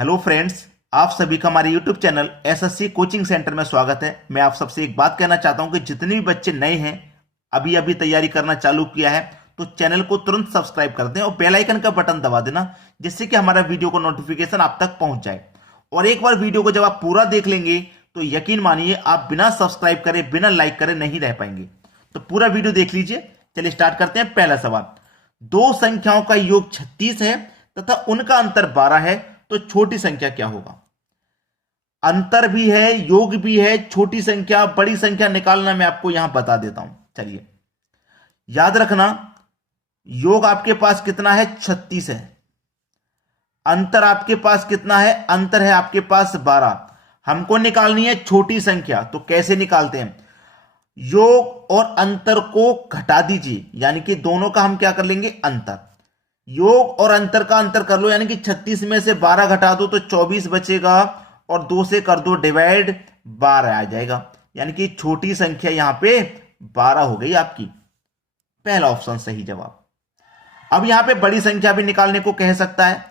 Hello friends, आप सभी का हमारे YouTube channel SSC coaching centre में स्वागत है। मैं आप सबसे एक बात कहना चाहता हूं कि जितने भी बच्चे नए हैं, अभी अभी तैयारी करना चालू किया है, तो चैनल को तुरंत सब्सक्राइब कर दें और बेल आइकन का बटन दबा देना, जिससे कि हमारा वीडियो का नोटिफिकेशन आप तक पहुंच जाए। और एक बार वीडियो को जब आप पूरा देख लेंगे तो यकीन मानिए आप बिना सब्सक्राइब करे, बिना लाइक करे नहीं रह पाएंगे। तो पूरा वीडियो देख लीजिए। चलिए स्टार्ट करते हैं। पहला सवाल, दो संख्याओं का योग 36 है तथा उनका अंतर 12 है, तो छोटी संख्या क्या होगा। अंतर भी है, योग भी है, छोटी संख्या बड़ी संख्या निकालना मैं आपको यहां बता देता हूं। चलिए याद रखना, योग आपके पास कितना है, 36 है। अंतर आपके पास कितना है, अंतर है आपके पास 12। हमको निकालनी है छोटी संख्या, तो कैसे निकालते हैं, योग और अंतर को घटा दीजिए, यानी कि दोनों का हम क्या कर लेंगे, अंतर। योग और अंतर का अंतर कर लो, यानी कि 36 में से 12 घटा दो तो 24 बचेगा, और 2 से कर दो डिवाइड, 12 आ जाएगा। यानी कि छोटी संख्या यहां पे 12 हो गई आपकी। पहला ऑप्शन सही जवाब। अब यहां पे बड़ी संख्या भी निकालने को कह सकता है,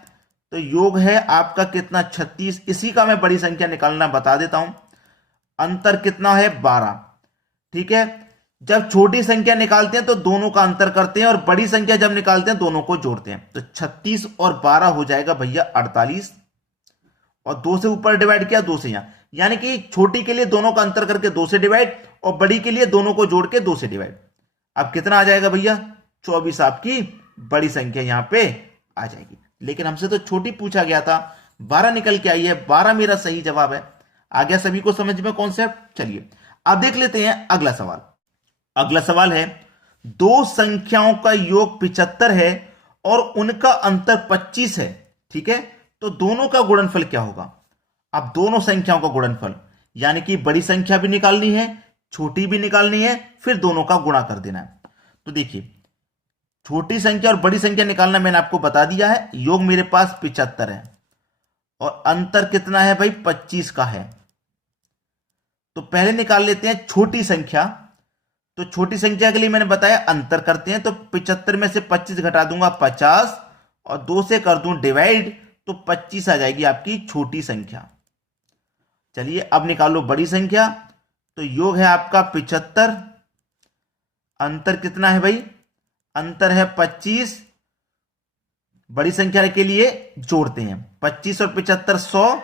तो योग है आपका कितना, 36, इसी का मैं बड़ी संख्या निकालना बता देता हूं। अंतर कितना है, 12। ठीक है, जब छोटी संख्या निकालते हैं तो दोनों का अंतर करते हैं, और बड़ी संख्या जब निकालते हैं दोनों को जोड़ते हैं। तो 36 और 12 हो जाएगा भैया 48, और 2 से ऊपर डिवाइड किया, 2 से यहां, यानी कि छोटी के लिए दोनों का अंतर करके 2 से डिवाइड, और बड़ी के लिए दोनों को जोड़ के 2 से डिवाइड। अब कितना आ जाएगा भैया, 24 आपकी बड़ी संख्या यहां पे आ जाएगी। लेकिन हमसे तो छोटी पूछा गया था, 12 निकल के आई है, 12 मेरा सही जवाब है। आ गया सभी को समझ में कॉन्सेप्ट। चलिए अब देख लेते हैं अगला सवाल। अगला सवाल है, दो संख्याओं का योग 75 है और उनका अंतर 25 है। ठीक है, तो दोनों का गुणनफल क्या होगा। अब दोनों संख्याओं का गुणनफल, यानी कि बड़ी संख्या भी निकालनी है, छोटी भी निकालनी है, फिर दोनों का गुणा कर देना है। तो देखिए, छोटी संख्या और बड़ी संख्या निकालना मैंने आपको बता दिया है। योग मेरे पास 75 है और अंतर कितना है भाई, 25 का है। तो पहले निकाल लेते हैं छोटी संख्या। तो छोटी संख्या के लिए मैंने बताया अंतर करते हैं, तो 75 में से 25 घटा दूंगा 50, और 2 से कर दूं डिवाइड, तो 25 आ जाएगी आपकी छोटी संख्या। चलिए अब निकालो बड़ी संख्या। तो योग है आपका 75, अंतर कितना है भाई, अंतर है 25। बड़ी संख्या के लिए जोड़ते हैं, 25 और 75 100,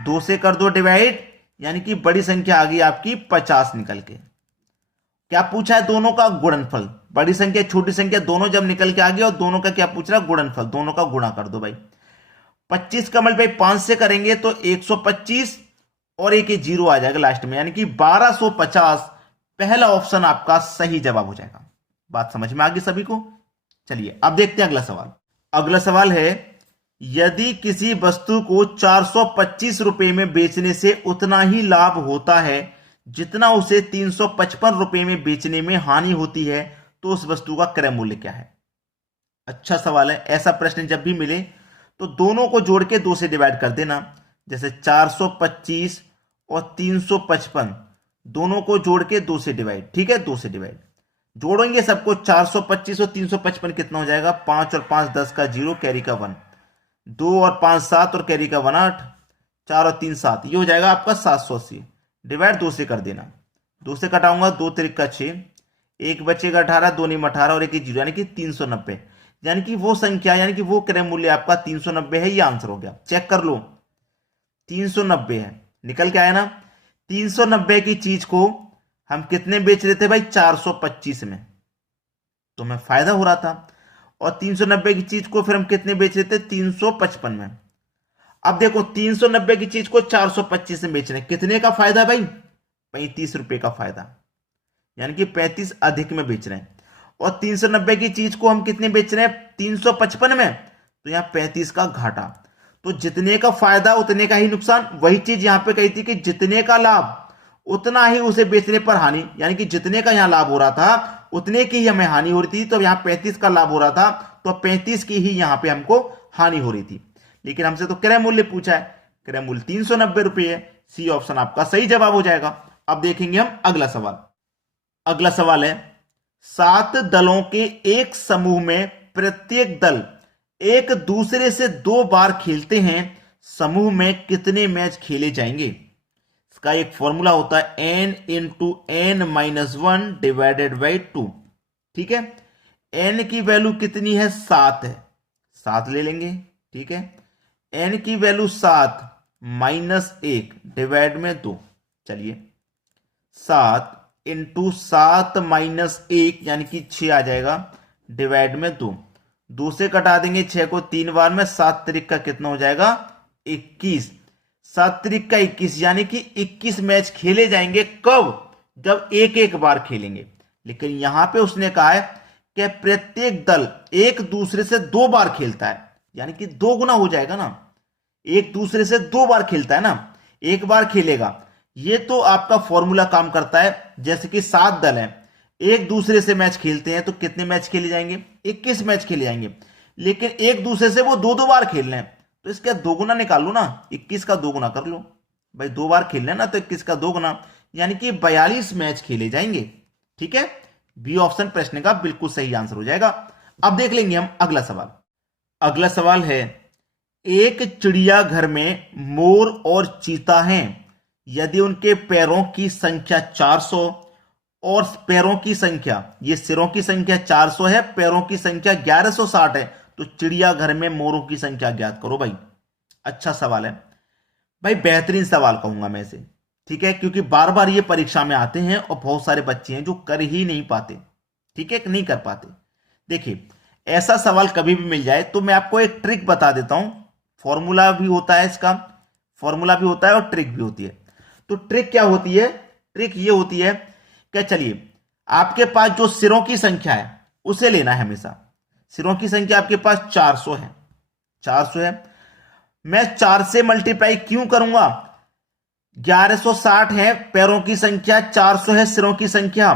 2 से कर दो डिवाइड, यानी कि बड़ी संख्या आ गई आपकी 50 निकल के। क्या पूछा है, दोनों का गुणनफल। बड़ी संख्या छोटी संख्या दोनों जब निकल के आ गया, और दोनों का क्या पूछ रहा है, गुणनफल, दोनों का गुणा कर दो भाई। 25 का मल्टीप्लाई 5 से करेंगे तो 125, और एक जीरो आ जाएगा लास्ट में, यानी कि 1250 पहला ऑप्शन आपका सही जवाब हो जाएगा। बात समझ में आ गई सभी को। चलिए अब देखते हैं अगला सवाल। अगला सवाल है, यदि किसी वस्तु को 425 रुपए में बेचने से उतना ही लाभ होता है जितना उसे 355 रुपए में बेचने में हानि होती है, तो उस वस्तु का क्रय मूल्य क्या है। अच्छा सवाल है। ऐसा प्रश्न जब भी मिले तो दोनों को जोड़ के 2 से डिवाइड कर देना। जैसे 425 और 355 दोनों को जोड़ के 2 से डिवाइड। ठीक है, 2 से डिवाइड जोड़ेंगे सबको, 425 और 355 कितना हो जाएगा, 5 और 5 10 का 0, कैरी का 1, 2 और 5 7 और कैरी का 1 8, 4 और 3 7, ये हो जाएगा आपका 780। डिवाइड 2 से कर देना, 2 से कटाऊंगा, 2 त्रिक का 6, एक बचेगा 18, 2 नीम 18 और एक 0, यानी कि 390। यानी कि वो संख्या, यानी कि वो क्रय मूल्य आपका 390 है। ये आंसर हो गया। चेक कर लो, 390 है, निकल के आया ना। 390 की चीज को हम कितने बेच रहे थे भाई, 425 में, तो हमें फायदा हो रहा था। और 390 की चीज को फिर हम कितने बेच रहे थे, 355 में। अब देखो 390 की चीज को 425 में बेच रहे हैं, कितने का फायदा भाई, 35 रुपए का फायदा, यानी कि 35 अधिक में बेच रहे हैं। और 390 की चीज को हम कितने बेच रहे हैं, 355 में, तो यहां 35 का घाटा। तो जितने का फायदा उतने का ही नुकसान। वही चीज यहां पे कही थी कि जितने का लाभ उतना ही उसे बेचने पर हानि, यानी कि जितने का यहां लाभ हो रहा था उतने की ही हमें हानि हो रही थी। तो यहां 35 का लाभ हो रहा था, तो 35 की ही यहां पे हमको हानि हो रही थी। लेकिन हमसे तो क्रय मूल्य पूछा है, क्रय मूल्य 390 रुपए है। सी ऑप्शन आपका सही जवाब हो जाएगा। अब देखेंगे हम अगला सवाल। अगला सवाल है, 7 दलों के एक समूह में प्रत्येक दल एक दूसरे से 2 बार खेलते हैं समूह में कितने मैच खेले जाएंगे। इसका एक फॉर्मूला होता है n into n minus one divided by 2। ठीक है, n की वैल्यू कितनी है, 7 है, 7 ले लेंगे। ठीक है, n की वैल्यू 7 माइनस 1 डिवाइड में 2। चलिए 7 इंटू 7 माइनस 1 यानी कि 6 आ जाएगा, डिवाइड में 2। 2 से कटा देंगे 6 को 3 बार में, 7 त्रिक का कितना हो जाएगा, 21। 7 त्रिक का 21 यानी कि 21 मैच खेले जाएंगे। कब, जब एक एक बार खेलेंगे। लेकिन यहां पे उसने कहा है कि प्रत्येक दल एक दूसरे से 2 बार खेलता है, यानी कि 2 गुना हो जाएगा ना। एक दूसरे से 2 बार खेलता है ना, एक बार खेलेगा। ये तो आपका फॉर्मूला काम करता है। जैसे कि 7 दल हैं, एक दूसरे से मैच खेलते हैं तो कितने मैच खेले जाएंगे, 21 मैच खेले जाएंगे। लेकिन एक दूसरे से वो 2-2 बार खेल रहे हैं तो इसका 2 गुना निकाल लो ना, 21 का 2 गुना कर लो भाई। 2 बार खेल रहे हैं ना तो 21 का 2 गुना यानी कि 42 मैच खेले जाएंगे। ठीक है, बी ऑप्शन प्रश्न का बिल्कुल सही आंसर हो जाएगा। अब देख लेंगे हम अगला सवाल। अगला सवाल है, एक चिड़ियाघर में मोर और चीता हैं। यदि उनके पैरों की संख्या 400 और पैरों की संख्या, ये सिरों की संख्या 400 है, पैरों की संख्या 1160 है, तो चिड़ियाघर में मोरों की संख्या ज्ञात करो भाई। अच्छा सवाल है भाई, बेहतरीन सवाल कहूंगा मैं इसे। ठीक है, क्योंकि बार बार ये परीक्षा में आते हैं और बहुत सारे बच्चे हैं जो कर ही नहीं पाते। ठीक है, नहीं कर पाते। देखिए, ऐसा सवाल कभी भी मिल जाए तो मैं आपको एक ट्रिक बता देता हूं। फॉर्मूला भी होता है इसका, फॉर्मूला भी होता है और ट्रिक भी होती है। तो ट्रिक क्या होती है, ट्रिक ये होती है कि चलिए आपके पास जो सिरों की संख्या है उसे लेना है हमेशा। सिरों की संख्या आपके पास 400 है, 400 है। मैं 4 से मल्टीप्लाई क्यों करूंगा, 1160 है पैरों की संख्या, 400 है सिरों की संख्या।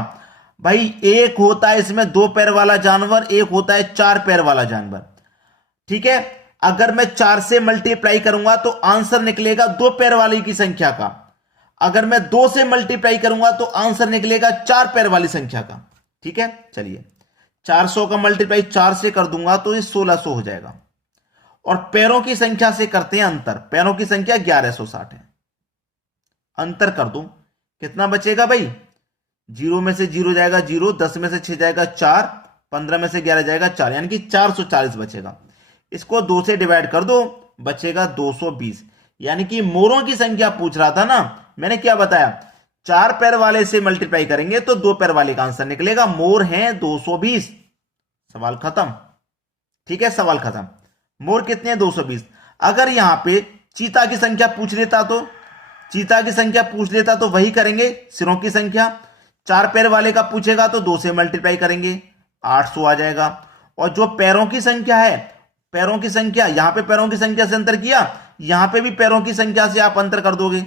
भाई एक होता है इसमें 2 पैर वाला जानवर, एक होता है 4 पैर वाला जानवर। ठीक है, अगर मैं 4 से मल्टीप्लाई करूंगा तो आंसर निकलेगा 2 पैर वाली की संख्या का। अगर मैं 2 से मल्टीप्लाई करूंगा तो आंसर निकलेगा 4 पैर वाली संख्या का। ठीक है, चलिए 400 का मल्टीप्लाई 4 से कर दूंगा तो ये 1600 हो जाएगा। और पैरों की संख्या से करते हैं अंतर, पैरों की संख्या 1160 है, अंतर कर दूं कितना बचेगा भाई, 0 में से 0 जाएगा 0, 10 में से 6 जाएगा 4, 15 में से 11 जाएगा 4, यानी कि 440 बचेगा। इसको 2 से डिवाइड कर दो, बचेगा 220। यानी कि मोरों की संख्या पूछ रहा था ना, मैंने क्या बताया, 4 पैर वाले से मल्टीप्लाई करेंगे तो 2 पैर वाले का आंसर निकलेगा। मोर हैं 220। सवाल खत्म। ठीक है, सवाल खत्म। मोर कितने हैं, 220। अगर यहां पे चीता की संख्या पूछ लेता तो, चीता की संख्या पूछ लेता तो वही करेंगे, सिरों की संख्या। 4 पैर वाले का पूछेगा तो 2 से मल्टीप्लाई करेंगे, 800 आ जाएगा। और जो पैरों की संख्या है, पैरों की संख्या, यहां पे पैरों की संख्या से अंतर किया, यहां पे भी पैरों की संख्या से आप अंतर कर दोगे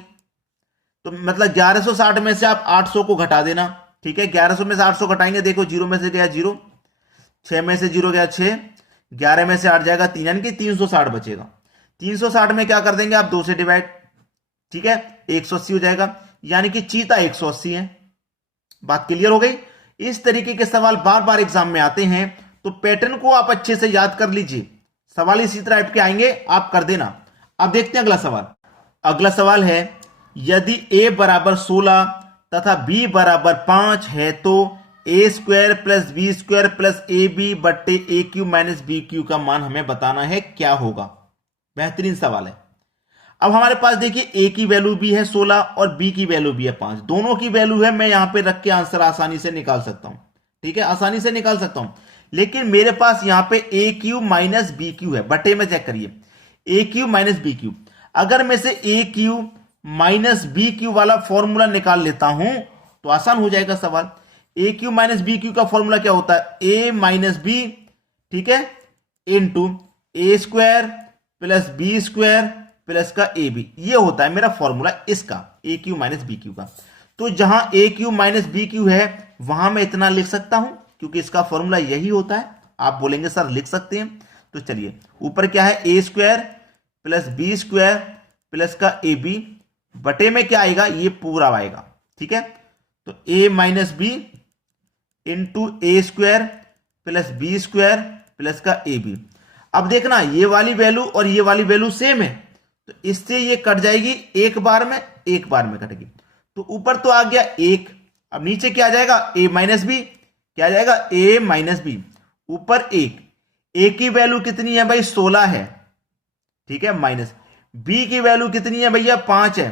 तो मतलब 1160 में से आप 800 को घटा देना। ठीक है, 1100 में से 800 घटाएंगे, देखो 0 में से गया 0, 6 में से 0 गया 6, 11 में से 8 जाएगा 3, यानी कि 360 बचेगा। 360 में क्या कर देंगे आप, 2 से डिवाइड। ठीक है, 180 हो जाएगा, यानी कि चीता 180 है। बात क्लियर हो गई। इस तरीके के सवाल बार बार एग्जाम में आते हैं, तो पैटर्न को आप अच्छे से याद कर लीजिए। सवाल इसी तरह के आएंगे, आप कर देना। अब देखते हैं अगला सवाल। अगला सवाल है, यदि a बराबर 16 तथा b बराबर 5 है तो a square plus B square plus A B बट्टे A Q minus B Q का मान हमें बताना है, क्या होगा। बेहतरीन सवाल है। अब हमारे पास देखिए a की वैल्यू भी है 16 और b की वैल्यू भी है 5, दोनों की वैल्यू है। मैं यहां पे रख के आंसर आसानी से निकाल सकता हूं। ठीक है, आसानी से निकाल सकता हूं। लेकिन मेरे पास यहां पे a Q minus B cube है, बटे में चेक करिए, a Q minus B cube. अगर मैं से a Q minus B cube वाला फॉर्मूला निकाल लेता हूं तो आसान हो जाएगा सवाल। A Q minus B Q का फॉर्मूला क्या होता है, ए माइनस बी, ठीक है, into a square plus B square plus का ए बी, ये होता है मेरा फॉर्मूला इसका, a Q minus B Q का। तो जहां ए क्यू माइनस बी क्यू है वहां मैं इतना लिख सकता हूं, क्योंकि इसका फॉर्मूला यही होता है। आप बोलेंगे सर लिख सकते हैं, तो चलिए ऊपर क्या है, a square plus B square plus का ए बी, बटे में क्या आएगा, ये पूरा आएगा। ठीक है, तो a minus b into a square plus B square plus का ए बी। अब देखना ये वाली वैल्यू और ये वाली वैल्यू सेम है, तो इससे ये कट जाएगी एक बार में कटेगी। तो ऊपर तो आ गया 1, अब नीचे क्या आ जाएगा a माइनस बी, क्या आ जाएगा a माइनस बी, ऊपर 1, a की वैल्यू कितनी है भाई 16 है, ठीक है, माइनस b की वैल्यू कितनी है भैया 5 है,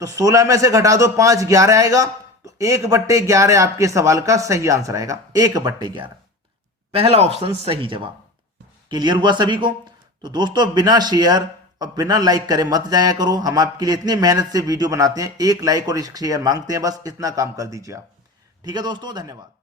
तो 16 में से घटा दो 5, 11 आएगा, तो 1/11 आपके सवाल का सही आंसर आएगा, 1/11, पहला ऑप्शन सही जवाब। क्लियर हुआ सभी को? तो दोस्तों बिना शेयर और बिना लाइक करे मत जाया करो, हम आपके लिए इतनी मेहनत से वीडियो बनाते हैं, एक लाइक और एक शेयर मांगते हैं, बस इतना काम कर दीजिए आप। ठीक है दोस्तों, धन्यवाद।